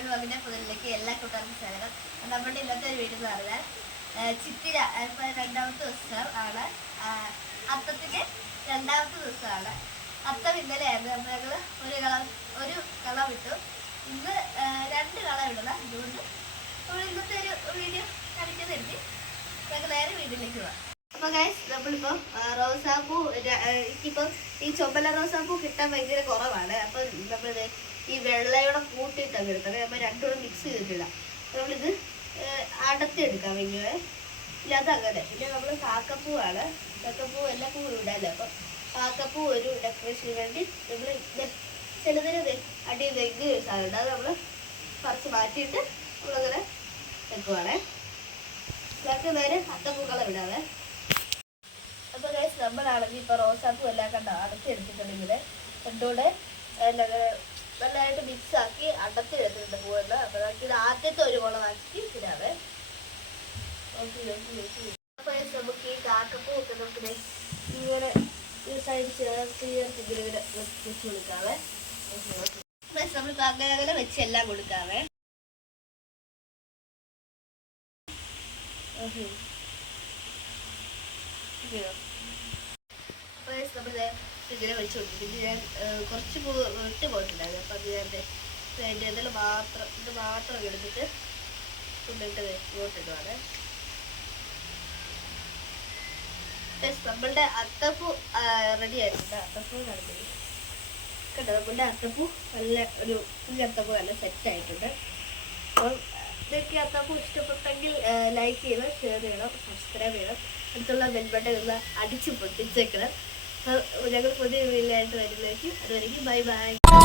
തമിഴ് വകിന്റെ പുതലിലേക്ക് എല്ലാ കൂട്ടർക്കും സ്വാഗതം. നമ്മുടെ ഇന്നത്തെ ഒരു വീട് എന്ന് പറഞ്ഞാൽ ചിത്തിര രണ്ടാമത്തെ ദിവസം ആണ്. അത്തത്തിന്റെ രണ്ടാമത്തെ ദിവസമാണ്. അത്തം ഇന്നലെയായിരുന്നു നമ്മൾ ഞങ്ങൾ ഒരു കള ഒരു കള വിട്ടു ഇന്ന് രണ്ട് കള വിടുന്ന അതുകൊണ്ട് നമ്മൾ ഇന്നത്തെ ഒരു വീഡിയോ കാണിക്കുന്നുണ്ട് ഞങ്ങൾ നേരെ വീട്ടിലേക്ക് പോവാം. അപ്പോൾ ഗൈസ് നമ്മളിപ്പം റോസാപ്പൂ ഇപ്പം ഈ ചുമല റോസാപ്പൂ കിട്ടാൻ ഭയങ്കര കുറവാണ്. ഈ വെള്ളയോടെ കൂട്ടിയിട്ടാണ് എടുക്കുന്നത് അപ്പം രണ്ടുകൂടെ മിക്സ് ചെയ്തിട്ടില്ല. നമ്മളിത് അടത്തി അടത്തിയെടുക്കാം വലിയ ഇല്ല അതങ്ങനെ. പിന്നെ നമ്മൾ കാക്കപ്പൂവാണ് കാക്കപ്പൂ എല്ലാ പൂവും ഇടാല്ലോ? അപ്പം കാക്കപ്പൂ ഒരു ഡെക്കറേഷന് വേണ്ടി നമ്മൾ ചിലതിന് അടി വെഗ് സാധനം അത് നമ്മൾ കുറച്ച് മാറ്റിയിട്ട് നമ്മളങ്ങനെ വെക്കുവാണേ. ബാക്കി നേരെ അത്തപ്പൂക്കളെ ഇടാവേ അപ്പോൾ കഴിച്ച് നമ്മളാണെങ്കിൽ ഇപ്പോൾ റോസാപ്പൂ എല്ലാം കണ്ട? അടത്തി എടുത്തിട്ടുണ്ടെങ്കിൽ രണ്ടുകൂടെ നല്ലതായിട്ട് മിക്സ് ആക്കി അടത്തി എടുത്തിട്ടുണ്ട് പൂവെന്ന്. അപ്പൊ നമുക്ക് ഇത് ആദ്യത്തെ ഒരു ഇടാവേ നോക്കി നോക്കി അപ്പൊ നമുക്ക് ഈ കാക്കപ്പൂ ഒക്കെ നമുക്ക് ഇങ്ങനെ ഈ സൈഡ് ചേർത്ത് ചേർത്ത് ഇങ്ങനെ വെച്ച് കൊടുക്കാവേ. നമ്മൾ അങ്ങനെ വെച്ച് എല്ലാം കൊടുക്കാവേ. ഓക്കെ. അപ്പോൾ നമ്മൾ ഇതിനെ വെച്ച് പിന്നെ ഞാൻ കുറച്ച് വിട്ട് പോയിട്ടുണ്ടായിരുന്നു. അപ്പം അത് ഞാൻ അതിന്റെ ഇതിൽ മാത്രം ഇത് മാത്രം എടുത്തിട്ട് കൊണ്ടിട്ട് ഇങ്ങോട്ടിടുവാണ് നമ്മളുടെ അത്തപ്പൂ റെഡി ആയിട്ടുണ്ട്. അത്തപ്പൂ കണ്ടത് കേട്ടോ അത്തപ്പൂ നല്ല ഒരു ഈ അത്തപ്പൂ നല്ല സെറ്റ് ആയിട്ടുണ്ട്. അപ്പം ഇതൊക്കെ അത്തപ്പു ഇഷ്ടപ്പെട്ടെങ്കിൽ ലൈക്ക് ചെയ്യണം ഷെയർ ചെയ്യണം സബ്സ്ക്രൈബ് ചെയ്യണം. അടുത്തുള്ള ബെൽബട്ടൺ ഒന്ന് അടിച്ച് പൊട്ടിച്ചേക്കണം. അപ്പോൾ ഞങ്ങൾ പുതിയ വീഡിയോ ആയിട്ട് വരുന്നതായിരിക്കും. അതുവരെയ്ക്കും ബൈ ബൈ.